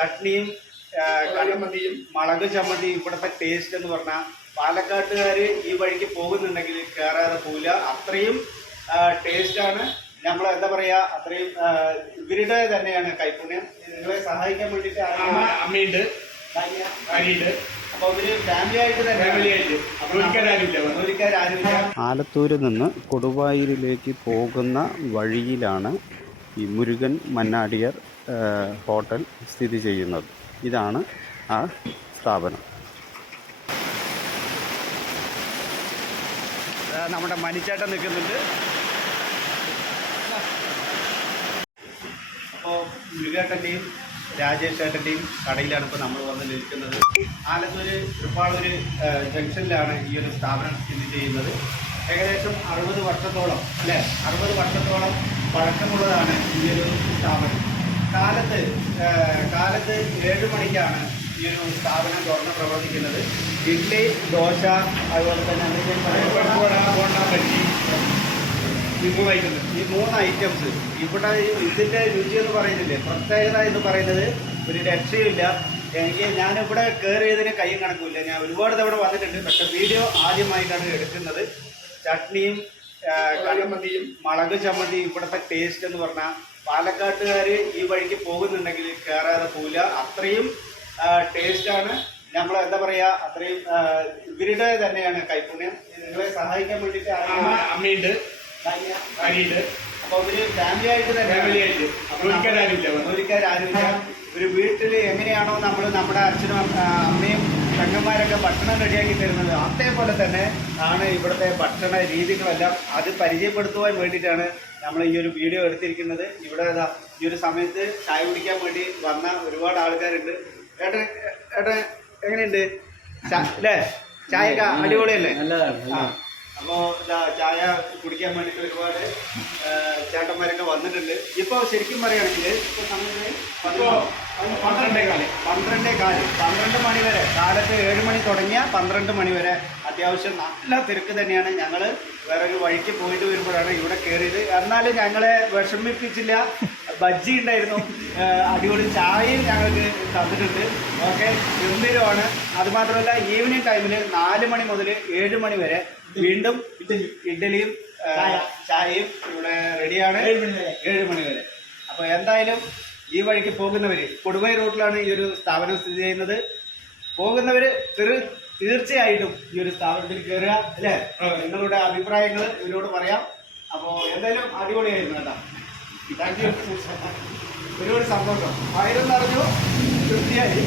ചട്നിയും കടമതിയും മുളക് ചമ്മന്തിയും ഇവിടുത്തെ ടേസ്റ്റ് എന്ന് പറഞ്ഞാൽ പാലക്കാട്ടുകാർ ഈ വഴിക്ക് പോകുന്നുണ്ടെങ്കിൽ കയറാതെ പോവില്ല. അത്രയും ടേസ്റ്റാണ്. നമ്മൾ എന്താ പറയുക, അത്രയും ഇവരുടെ തന്നെയാണ് കൈപ്പുണ്യം. നിങ്ങളെ സഹായിക്കാൻ വേണ്ടിയിട്ട് അമ്മയുണ്ട്, അപ്പോൾ ഇവര് ഫാമിലി ആയിട്ട് തന്നെ ആലത്തൂരിൽ നിന്ന് കൊടുവായൂരിലേക്ക് പോകുന്ന വഴിയിലാണ് ഈ മുരുകൻ മന്നാടിയർ ഹോട്ടൽ സ്ഥിതി ചെയ്യുന്നത്. ഇതാണ് ആ സ്ഥാപനം. നമ്മുടെ മണിച്ചേട്ടൻ നിൽക്കുന്നുണ്ട്. അപ്പോൾ മുരുകേട്ടൻ്റെയും രാജേഷ് ചേട്ടൻ്റെയും കടയിലാണ് ഇപ്പോൾ നമ്മൾ വന്ന് നിൽക്കുന്നത്. ആലത്തൂര് ഒരുപാടൊരു ജംഗ്ഷനിലാണ് ഈ ഒരു സ്ഥാപനം സ്ഥിതി ചെയ്യുന്നത്. ഏകദേശം 60 വർഷത്തോളം അല്ലേ, 60 വർഷത്തോളം പഴക്കമുള്ളതാണ് ഈ ഒരു സ്ഥാപനം. കാലത്ത് 7 മണിക്കാണ് ഈ ഒരു സ്ഥാപനം തുറന്ന് പ്രവർത്തിക്കുന്നത്. ഇഡ്ഡലി, ദോശ, അതുപോലെ തന്നെ ഈ മൂന്ന് ഐറ്റംസ് ഇവിടെ. ഇതിൻ്റെ രുചി എന്ന് പറയുന്നില്ലേ, പ്രത്യേകത എന്ന് പറയുന്നത് ഒരു രക്ഷയില്ല. ഞാനിവിടെ കയറിയതിന് കയ്യും കണക്കില്ല. ഞാൻ ഒരുപാട് തവണ വന്നിട്ടുണ്ട്, പക്ഷെ വീഡിയോ ആദ്യമായിട്ടാണ് എടുക്കുന്നത്. ചട്നിയും കടമതിയും മുളക് ചമ്മന്തിയും ഇവിടുത്തെ ടേസ്റ്റ് എന്ന് പറഞ്ഞാൽ പാലക്കാട്ടുകാർ ഈ വഴിക്ക് പോകുന്നുണ്ടെങ്കിൽ കയറാതെ പോവില്ല. അത്രയും ടേസ്റ്റാണ്. നമ്മൾ എന്താ പറയുക, അത്രയും ഇവരുടെ തന്നെയാണ് കൈപ്പുണ്യം. നിങ്ങളെ സഹായിക്കാൻ വേണ്ടിയിട്ട് അമ്മയുണ്ട്, അപ്പോൾ ഇവര് ഫാമിലി ആയിട്ട് തന്നെ ജോലിക്കാരാരുമില്ല. ഒരു വീട്ടിൽ എങ്ങനെയാണോ നമ്മുടെ അച്ഛനും അമ്മയും പെങ്ങന്മാരൊക്കെ ഭക്ഷണം റെഡിയാക്കി തരുന്നത്, അതേപോലെ തന്നെ ആണ് ഇവിടുത്തെ ഭക്ഷണ രീതികളെല്ലാം. അത് പരിചയപ്പെടുത്തുവാൻ വേണ്ടിയിട്ടാണ് നമ്മൾ ഈ ഒരു വീഡിയോ എടുത്തിരിക്കുന്നത്. ഇവിടെ ഈ ഒരു സമയത്ത് ചായ കുടിക്കാൻ വേണ്ടി വന്ന ഒരുപാട് ആൾക്കാരുണ്ട്. ഏട്ടൻ എങ്ങനെയുണ്ട് അല്ലേ? ചായയൊക്കെ അടിപൊളിയല്ലേ? അപ്പോൾ ചായ കുടിക്കാൻ വേണ്ടിയിട്ട് ഒരുപാട് ചേട്ടന്മാരൊക്കെ വന്നിട്ടുണ്ട്. ഇപ്പോൾ ശരിക്കും പറയുകയാണെങ്കിൽ ഇപ്പോൾ സമയം 12 മണി വരെ, കാലത്ത് 7 മണി തുടങ്ങിയ 12 മണി വരെ അത്യാവശ്യം നല്ല തിരക്ക് തന്നെയാണ്. ഞങ്ങൾ വേറൊരു വഴിക്ക് പോയിട്ട് വരുമ്പോഴാണ് ഇവിടെ കയറിയത്. എന്നാലും ഞങ്ങളെ വിഷമിപ്പിച്ചില്ല. ബജ്ജി ഉണ്ടായിരുന്നു, അടിപൊളി ചായയും ഞങ്ങൾക്ക് തന്നിട്ടുണ്ട്. ഓക്കെ, ഗംഭീരമാണ്. അതുമാത്രമല്ല ഈവനിങ് ടൈമിൽ 4 മണി മുതൽ 7 മണി വരെ വീണ്ടും ഇഡ്ഡലിയും ചായയും ഇവിടെ റെഡിയാണ് 7 മണി വരെ. അപ്പോൾ എന്തായാലും ഈ വഴിക്ക് പോകുന്നവർ, കൊടുവായൂർ റൂട്ടിലാണ് ഈ ഒരു സ്ഥാപനം സ്ഥിതി ചെയ്യുന്നത്. പോകുന്നവർ തീർച്ചയായിട്ടും ഈ ഒരു സ്ഥാപനത്തിൽ കയറുക അല്ലേ? നിങ്ങളുടെ അഭിപ്രായങ്ങൾ ഇവരോട് പറയാം. അപ്പോൾ എന്തായാലും അടിപൊളിയായിരുന്നു കേട്ടോ. Thank you. ഒരുപാട് സന്തോഷം. വയറും നിറഞ്ഞു, തൃപ്തിയായി.